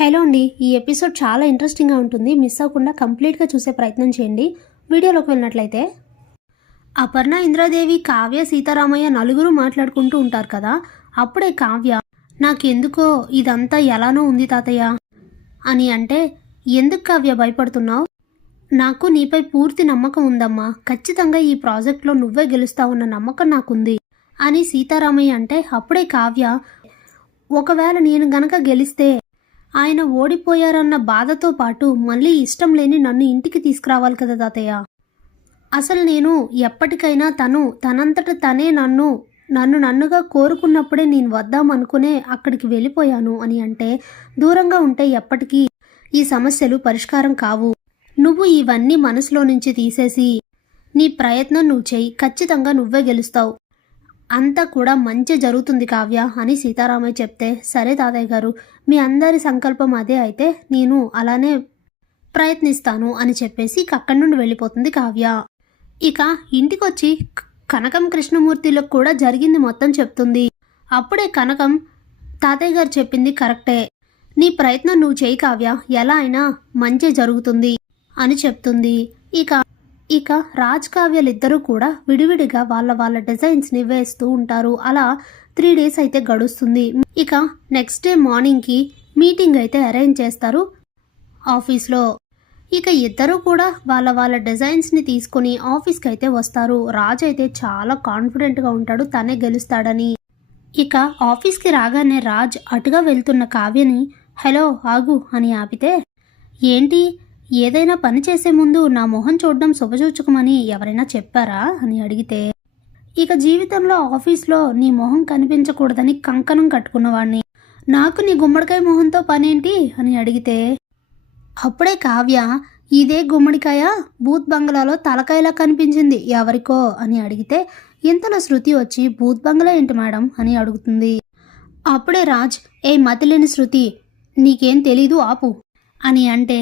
Hello అండి ఈ episode చాలా ఇంట్రెస్టింగ్గా ఉంటుంది. మిస్ అవ్వకుండా కంప్లీట్గా చూసే ప్రయత్నం చేయండి. వీడియోలోకి వెళ్ళినట్లయితే అపర్ణ ఇంద్రాదేవి కావ్య సీతారామయ్య నలుగురు మాట్లాడుకుంటూ ఉంటారు కదా. అప్పుడే కావ్య నాకెందుకో ఇదంతా ఎలానో ఉంది తాతయ్య? అని అంటే ఎందుకు కావ్య భయపడుతున్నావు? నాకు నీపై పూర్తి నమ్మకం ఉందమ్మా. ఖచ్చితంగా ఈ ప్రాజెక్ట్లో నువ్వే గెలుస్తావన్న నమ్మకం నాకుంది అని సీతారామయ్య అంటే అప్పుడే కావ్య ఒకవేళ నేను గనక గెలిస్తే ఆయన ఓడిపోయారన్న బాధతో పాటు మళ్ళీ ఇష్టం లేని నన్ను ఇంటికి తీసుకురావాలి కదా తాతయ్య. అసలు నేను ఎప్పటికైనా తను తనంతట తనే నన్ను నన్ను నన్నుగా కోరుకున్నప్పుడే నేను వద్దామనుకునే అక్కడికి వెళ్ళిపోయాను అని అంటే దూరంగా ఉంటే ఎప్పటికీ ఈ సమస్యలు పరిష్కారం కావు. నువ్వు ఇవన్నీ మనసులో నుంచి తీసేసి నీ ప్రయత్నం నువ్వు చేయి ఖచ్చితంగా నువ్వే గెలుస్తావు. అంతా కూడా మంచి జరుగుతుంది కావ్య అని సీతారామయ్య చెప్తే సరే తాతయ్య గారు మీ అందరి సంకల్పం అదే అయితే నేను అలానే ప్రయత్నిస్తాను అని చెప్పేసి ఇక అక్కడి నుండి వెళ్ళిపోతుంది కావ్య. ఇక ఇంటికొచ్చి కనకం కృష్ణమూర్తిలకు కూడా జరిగింది మొత్తం చెప్తుంది. అప్పుడే కనకం తాతయ్య గారు చెప్పింది కరెక్టే. నీ ప్రయత్నం నువ్వు చేయి కావ్య ఎలా అయినా మంచి జరుగుతుంది అని చెప్తుంది. ఇక ఇక రాజ్ కావ్యలిద్దరూ కూడా విడివిడిగా వాళ్ళ వాళ్ళ డిజైన్స్ని వేస్తూ ఉంటారు. అలా త్రీ డేస్ అయితే గడుస్తుంది. ఇక నెక్స్ట్ డే మార్నింగ్కి మీటింగ్ అయితే అరేంజ్ చేస్తారు ఆఫీస్లో. ఇక ఇద్దరు కూడా వాళ్ళ వాళ్ళ డిజైన్స్ని తీసుకుని ఆఫీస్కి అయితే వస్తారు. రాజ్ అయితే చాలా కాన్ఫిడెంట్గా ఉంటాడు. తనే గెలుస్తాడని. ఇక ఆఫీస్కి రాగానే రాజ్ అటుగా వెళ్తున్న కావ్యని హలో ఆగు అని ఆపితే ఏంటి? ఏదైనా పని చేసే ముందు నా మొహం చూడడం శుభసూచకమని ఎవరైనా చెప్పారా అని అడిగితే ఇక జీవితంలో ఆఫీస్లో నీ మొహం కనిపించకూడదని కంకణం కట్టుకున్నవాణ్ణి. నాకు నీ గుమ్మడికాయ మొహంతో పనేంటి? అని అడిగితే అప్పుడే కావ్య ఇదే గుమ్మడికాయ? బూత్ బంగ్లాలో తలకాయలా కనిపించింది ఎవరికో? అని అడిగితే ఇంతలో శృతి వచ్చి బూత్ బంగ్లా ఏంటి మేడం? అని అడుగుతుంది. అప్పుడే రాజ్ ఏ మతిలేని శృతి నీకేం తెలీదు ఆపు. అని అంటే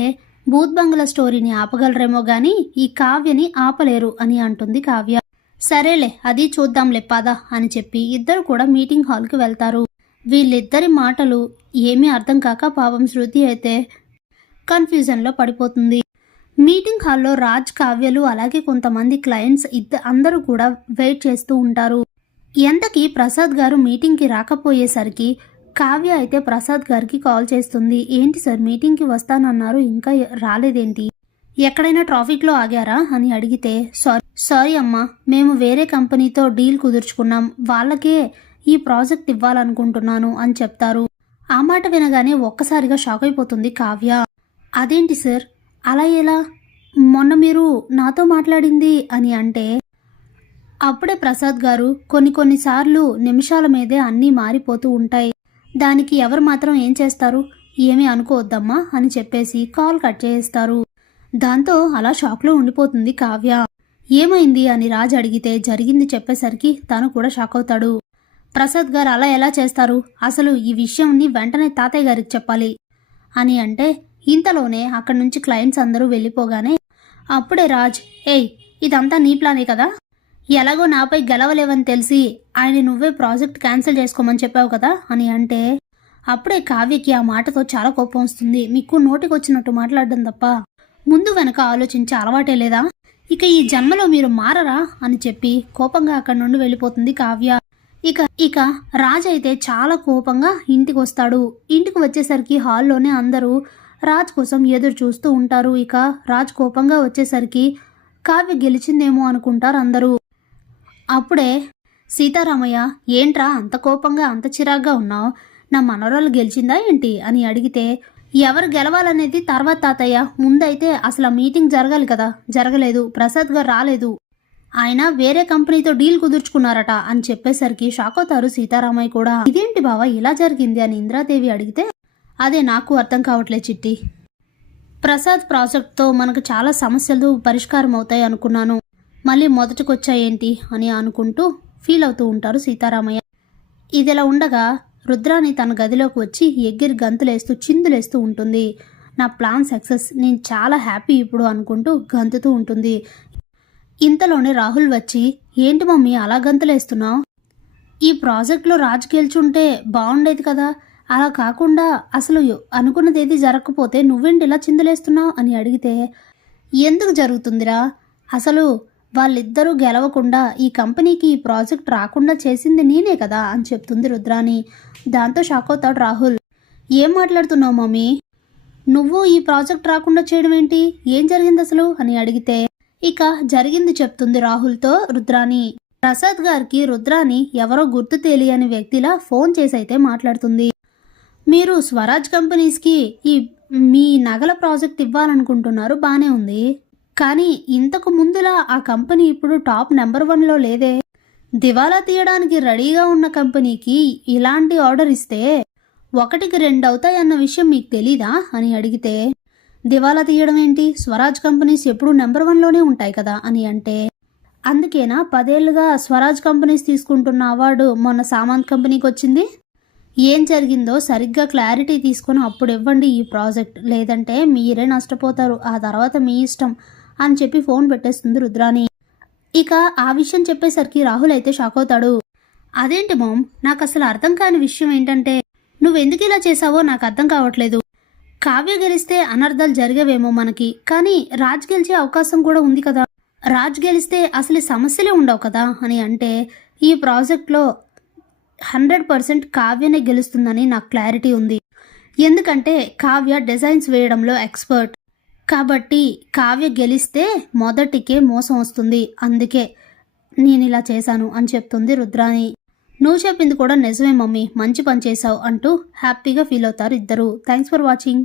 భూత్ బంగ్లా స్టోరీని ఆపగలరేమో గాని ఈ కావ్యని ఆపలేరు అని అంటుంది కావ్య. సరేలే అది చూద్దాంలే పద అని చెప్పి ఇద్దరు కూడా మీటింగ్ హాల్కి వెళ్తారు. వీళ్ళిద్దరి మాటలు ఏమీ అర్థం కాక పాపం శృతి అయితే కన్ఫ్యూజన్లో పడిపోతుంది. మీటింగ్ హాల్లో రాజ్ కావ్యలు అలాగే కొంతమంది క్లయింట్స్ ఇద్ద అందరూ కూడా వెయిట్ చేస్తూ ఉంటారు. ఎంతకీ ప్రసాద్ గారు మీటింగ్కి రాకపోయేసరికి కావ్య అయితే ప్రసాద్ గారికి కాల్ చేస్తుంది. ఏంటి సార్ మీటింగ్కి వస్తానన్నారు ఇంకా రాలేదేంటి? ఎక్కడైనా ట్రాఫిక్లో ఆగారా? అని అడిగితే సారీ సారీ అమ్మా మేము వేరే కంపెనీతో డీల్ కుదుర్చుకున్నాం. వాళ్ళకే ఈ ప్రాజెక్ట్ ఇవ్వాలనుకుంటున్నాను అని చెప్తారు. ఆ మాట వినగానే ఒక్కసారిగా షాక్ అయిపోతుంది కావ్య. అదేంటి సార్? అలా ఎలా? మొన్న మీరు నాతో మాట్లాడింది అని అంటే అప్పుడే ప్రసాద్ గారు కొన్ని కొన్నిసార్లు నిమిషాల మీదే అన్నీ మారిపోతూ ఉంటాయి. దానికి ఎవరు మాత్రం ఏం చేస్తారు? ఏమీ అనుకోవద్దమ్మా అని చెప్పేసి కాల్ కట్ చేస్తారు దాంతో అలా షాక్లో ఉండిపోతుంది కావ్య. ఏమైంది అని రాజ్ అడిగితే జరిగింది చెప్పేసరికి తను కూడా షాక్ అవుతాడు. ప్రసాద్ గారు అలా ఎలా చేస్తారు? అసలు ఈ విషయంని వెంటనే తాతయ్య గారికి చెప్పాలి అని అంటే ఇంతలోనే అక్కడి నుంచి క్లయింట్స్ అందరూ వెళ్ళిపోగానే అప్పుడే రాజ్ ఏయ్ ఇదంతా నీ ప్లానే కదా? ఎలాగో నాపై గెలవలేవని తెలిసి ఆయన నువ్వే ప్రాజెక్ట్ క్యాన్సిల్ చేసుకోమని చెప్పావు కదా అని అంటే అప్పుడే కావ్యకి ఆ మాటతో చాలా కోపం వస్తుంది. మీకు నోటికొచ్చినట్టు మాట్లాడడం తప్ప ముందు వెనక ఆలోచించే అలవాటే లేదా? ఇక ఈ జన్మలో మీరు మారరా అని చెప్పి కోపంగా అక్కడి నుండి వెళ్ళిపోతుంది కావ్య. ఇక ఇక రాజ్ అయితే చాలా కోపంగా ఇంటికి వస్తాడు. ఇంటికి వచ్చేసరికి హాల్లోనే అందరూ రాజ్ కోసం ఎదురు చూస్తూ ఉంటారు. ఇక రాజ్ కోపంగా వచ్చేసరికి కావ్య గెలిచిందేమో అనుకుంటారు అందరూ. అప్పుడే సీతారామయ్య ఏంట్రా అంత కోపంగా అంత చిరాగ్గా ఉన్నావు? నా మనవరాలు గెలిచిందా ఏంటి? అని అడిగితే ఎవరు గెలవాలనేది తర్వాత తాతయ్య. ముందైతే అసలు ఆ మీటింగ్ జరగాలి కదా. జరగలేదు. ప్రసాద్ గారు రాలేదు. ఆయన వేరే కంపెనీతో డీల్ కుదుర్చుకున్నారట అని చెప్పేసరికి షాక్ అవుతారు సీతారామయ్య కూడా. ఇదేంటి బావా? ఇలా జరిగింది అని ఇంద్రాదేవి అడిగితే అదే నాకు అర్థం కావట్లే చిట్టి. ప్రసాద్ ప్రాజెక్ట్తో మనకు చాలా సమస్యలు పరిష్కారం అవుతాయి అనుకున్నాను. మళ్ళీ మొదటికొచ్చాయేంటి అని అనుకుంటూ ఫీల్ అవుతూ ఉంటారు సీతారామయ్య. ఇదిలా ఉండగా రుద్రాని తన గదిలోకి వచ్చి ఎగ్గిరి గంతులేస్తూ చిందులేస్తూ ఉంటుంది. నా ప్లాన్ సక్సెస్ నేను చాలా హ్యాపీ ఇప్పుడు అనుకుంటూ గంతుతూ ఉంటుంది. ఇంతలోనే రాహుల్ వచ్చి ఏంటి మమ్మీ అలా గంతులేస్తున్నావు? ఈ ప్రాజెక్ట్లో రాజు గెలుచుంటే బాగుండేది కదా. అలా కాకుండా అసలు అనుకున్నది ఏది జరగకపోతే నువ్వేంటి ఇలా చిందులేస్తున్నావు? అని అడిగితే ఎందుకు జరుగుతుందిరా? అసలు వాళ్ళిద్దరూ గెలవకుండా ఈ కంపెనీకి ఈ ప్రాజెక్ట్ రాకుండా చేసింది నేనే కదా అని చెప్తుంది రుద్రాని దాంతో షాక్ అవుతాడు రాహుల్. ఏం మాట్లాడుతున్నావు మమ్మీ? నువ్వు ఈ ప్రాజెక్ట్ రాకుండా చేయడం ఏంటి? ఏం జరిగింది అసలు? అని అడిగితే ఇక జరిగింది చెప్తుంది రాహుల్తో రుద్రాని ప్రసాద్ గారికి రుద్రాని ఎవరో గుర్తు తెలియని వ్యక్తిలా ఫోన్ చేసి అయితే మాట్లాడుతుంది. మీరు స్వరాజ్ కంపెనీస్కి ఈ మీ నగల ప్రాజెక్ట్ ఇవ్వాలనుకుంటున్నారు బానే ఉంది. కానీ ఇంతకు ముందులా ఆ కంపెనీ ఇప్పుడు టాప్ నెంబర్ వన్లో లేదే. దివాలా తీయడానికి రెడీగా ఉన్న కంపెనీకి ఇలాంటి ఆర్డర్ ఇస్తే ఒకటికి రెండు అవుతాయన్న విషయం మీకు తెలీదా అని అడిగితే దివాలా తీయడం ఏంటి? స్వరాజ్ కంపెనీస్ ఎప్పుడూ నెంబర్ వన్లోనే ఉంటాయి కదా అని అంటే అందుకేనా పదేళ్ళుగా స్వరాజ్ కంపెనీస్ తీసుకుంటున్న అవార్డు మొన్న సామాంత్ కంపెనీకి వచ్చింది? ఏం జరిగిందో సరిగ్గా క్లారిటీ తీసుకొని అప్పుడు ఇవ్వండి ఈ ప్రాజెక్ట్. లేదంటే మీరే నష్టపోతారు. ఆ తర్వాత మీ ఇష్టం. అని చెప్పి ఫోన్ పెట్టేస్తుంది రుద్రాని. ఇక ఆ విషయం చెప్పేసరికి రాహుల్ అయితే షాక్ అవుతాడు. అదేంటి మామ్? నాకు అసలు అర్థం కాని విషయం ఏంటంటే నువ్వెందుకు ఇలా చేసావో నాకు అర్థం కావట్లేదు. కావ్య గెలిస్తే అనర్థాలు జరిగేవేమో మనకి కానీ రాజ్ గెలిచే అవకాశం కూడా ఉంది కదా. రాజ్ గెలిస్తే అసలు సమస్యలే ఉండవు కదా అని అంటే ఈ ప్రాజెక్ట్లో హండ్రెడ్ పర్సెంట్ కావ్యనే గెలుస్తుందని నాకు క్లారిటీ ఉంది. ఎందుకంటే కావ్య డిజైన్స్ వేయడంలో ఎక్స్పర్ట్. కాబట్టి కావ్య గెలిస్తే మొదటికే మోసం వస్తుంది. అందుకే నేను ఇలా చేశాను అని చెప్తుంది రుద్రాని నువ్వు చెప్పింది కూడా నిజమే మమ్మీ. మంచి పని చేశావు అంటూ హ్యాపీగా ఫీల్ అవుతారు ఇద్దరు. Thanks for watching.